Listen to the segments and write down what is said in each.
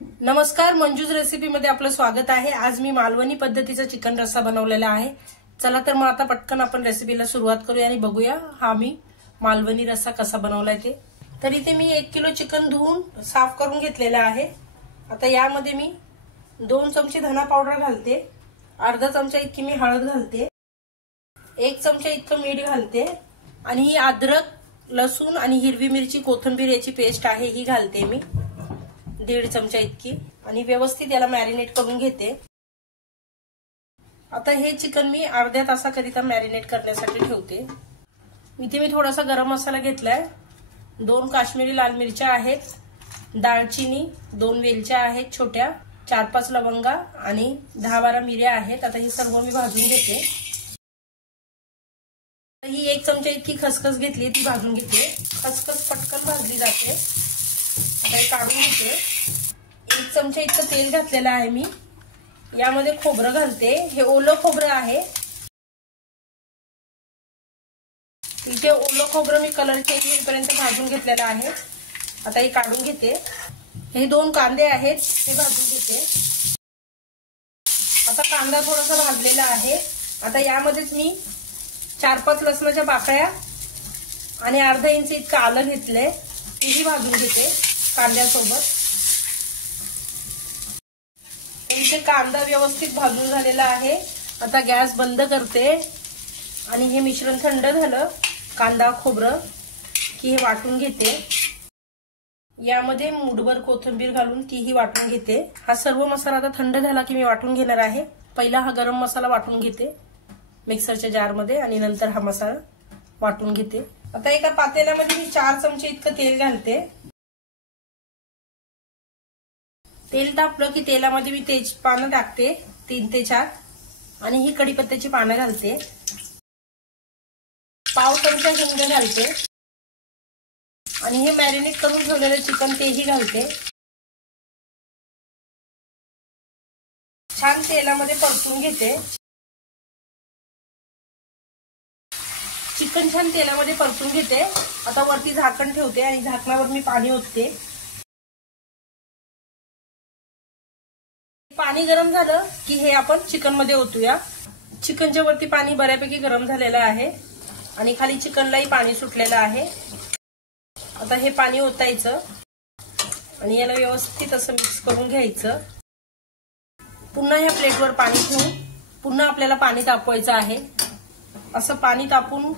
नमस्कार, मंजूज रेसिपी मध्ये आपलं स्वागत आहे। आज मी मालवणी पद्धतीचा चिकन रस्सा बनवलेला आहे। चला तर मग आता पटकन आपण रेसिपीला सुरुवात करूया आणि बघूया हा मी मालवणी रस्सा कसा बनवलाय ते। तर इथे मी 1 किलो चिकन धुवून साफ करून घेतलेला आहे। आता यामध्ये मी 2 चमचे धना पावडर घालते, अर्धा चमचा इतकी मी हळद घालते, 1 चमचा इतकं मीठ घालते आणि ही अद्रक, लसूण आणि हिरवी मिरची, कोथिंबीर याची पेस्ट आहे ही घालते मी 1.5 चमचा इतकी आणि व्यवस्थित याला मॅरिनेट करून घेते। आता हे चिकन मी अर्ध्या तासाकरिता मॅरिनेट करण्यासाठी ठेवते। इथे मी थोडासा गरम मसाला घेतलाय, 2 काश्मीरी लाल मिरच्या आहेत, दालचिनी, 2 वेलच्या आहेत छोट्या, 4-5 लवंगा आणि 10-12 मिऱ्या आहेत। आता हे सर्व मी भाजून घेते। ही 1 चमचा इतकी खसखस घेतली, ती भाजून घेते। खसखस पटकन भाजली जाते। आता काढून घेते। 1 चमचा इतकं तेल घातलेलं आहे मी, यामध्ये खोबरं घालते। हे ओलं खोबरं आहे। इथे ओलं खोबरं मी कलर चेंज होईपर्यंत भाजून घेतलेलं आहे। आता हे काढून घेते। हे 2 कांदे आहेत, ते भाजून घेते। आता कांदा थोडासा भाजलेला आहे। आता यामध्येच मी 4-5 लसणाच्या पाकळ्या आणि अर्धा इंच इतकं आलं घेतलंय, तेही भाजून घेते कांद्यासोबत। इथे कांदा व्यवस्थित भाजून झालेला आहे। आता गॅस बंद करते आणि हे मिश्रण थंड झालं, कांदा खोबरं, की हे वाटून घेते। यामध्ये मूठभर कोथिंबीर घालून तीही वाटून घेते। हा सर्व मसाला आता थंड झाला की मी वाटून घेणार आहे। पहिला हा गरम मसाला वाटून घेते मिक्सरच्या जारमध्ये आणि नंतर हा मसाला वाटून घेते। आता एका पातेल्यामध्ये मी 4 चमचे इतकं तेल घालते। तेल तापलं की तेलामध्ये मी तेजपानं टाकते, 3 ते 4 आणि ही कढीपत्त्याची पानं घालते, पाव चमचा हिंग घालते आणि हे मॅरिनेट करून ठेवलेलं चिकन तेही घालते। छान तेलामध्ये परतून घेते। चिकन छान तेलामध्ये परतून घेते। आता वरती झाकण ठेवते आणि झाकणावर मी पाणी ओतते। पाणी गरम झालं की हे आपण चिकन मध्ये ओतूया। चिकनच्या वरती पाणी बऱ्यापैकी गरम झालेलं आहे आणि खाली चिकनलाही पाणी सुटलेलं आहे। आता हे पाणी ओतायचं आणि याला व्यवस्थित असं मिक्स करून घ्यायचं। पुन्हा ह्या प्लेटवर पाणी ठेवून पुन्हा आपल्याला पाणी तापवायचं आहे। असं पाणी तापून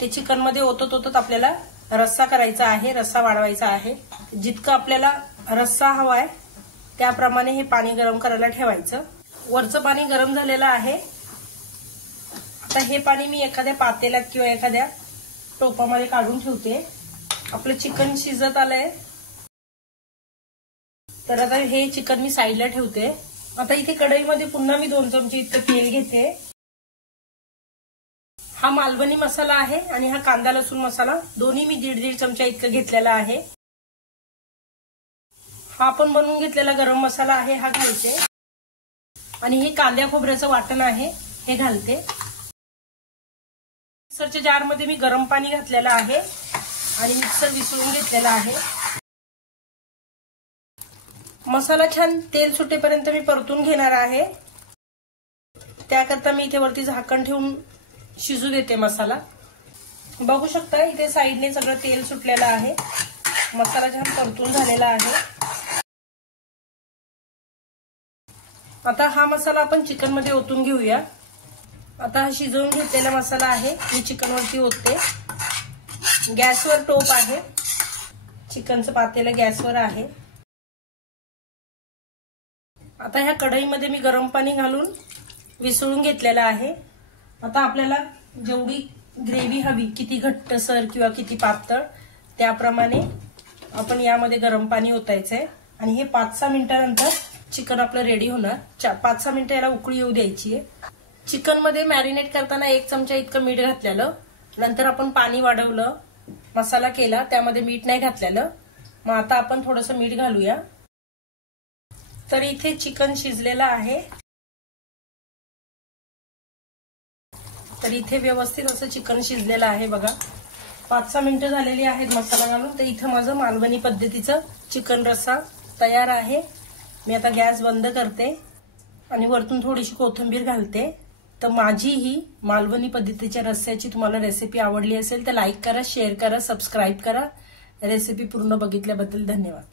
ते चिकन मध्ये ओतत आपल्याला रस्सा करायचा आहे, रस्सा वाढवायचा आहे। जितकं आपल्याला रस्सा हवाय त्याप्रमाणे हे पाणी गरम करायला ठेवायचं। वरचं पाणी गरम झालेलं आहे। आता हे पाणी मी एखाद्या पातेल्यात किंवा एखाद्या टोपामध्ये काढून ठेवते। आपलं चिकन शिजत आलंय, तर आता हे चिकन मी साईडला ठेवते। आता इथे कढईमध्ये पुन्हा मी 2 चमचे इतकं तेल घेते। हा मालवणी मसाला आहे आणि हा कांदा लसूण मसाला दोन्ही मी 1.5 चमचा इतकं घेतलेला आहे। हा आपण बनवून घेतलेला गरम मसाला आहे हा घालते आणि हे कांद्या खोबऱ्याचं वाटण आहे हे घालते। मिक्सरच्या जारमध्ये मी गरम पाणी घातलेलं आहे आणि मिक्सर विसळून घेतलेला आहे। मसाला छान तेल सुटेपर्यंत मी परतून घेणार आहे। त्याकरता मी इथे वरती झाकण ठेवून शिजू देते मसाला। बघू शकता इथे साईडने सगळं तेल सुटलेलं आहे, मसाला छान परतून झालेला आहे। आता हा मसाला आपण चिकन मध्ये ओतून घेऊया। आता हा शिजवून घेतलेला मसाला आहे मी चिकन वरती ओतते। गॅसवर टोप आहे, चिकनचं पातेलं गॅसवर आहे। आता ह्या कढईमध्ये मी गरम पाणी घालून विसळून घेतलेलं आहे। आता आपल्याला जेवढी ग्रेव्ही हवी, किती घट्टसर किंवा किती पातळ, त्याप्रमाणे आपण यामध्ये गरम पाणी ओतायचंय आणि हे 5-6 मिनिटांनंतर चिकन आपलं रेडी होणार। 5-6 मिनिटं याला उकळी येऊ द्यायची आहे। चिकन मध्ये मॅरिनेट करताना 1 चमचा इतकं मीठ घातलेलं, नंतर आपण पाणी वाढवलं, मसाला केला, त्यामध्ये मीठ नाही घातलेलं। मग आता आपण थोडंसं मीठ घालूया। तर इथे चिकन शिजलेलं आहे। तर इथे व्यवस्थित असं चिकन शिजलेलं आहे बघा। 5-6 मिनिटं झालेली आहेत मसाला घालून. तर इथं माझं मालवणी पद्धतीचं चिकन रस्सा तयार आहे. मी आता गॅस बंद करते आणि वरतून थोडीशी कोथिंबीर घालते. तर माझी ही मालवणी पद्धतीच्या रस्स्याची तुम्हाला रेसिपी आवडली असेल तर लाईक करा, शेअर करा, सबस्क्राईब करा. रेसिपी पूर्ण बघितल्याबद्दल धन्यवाद.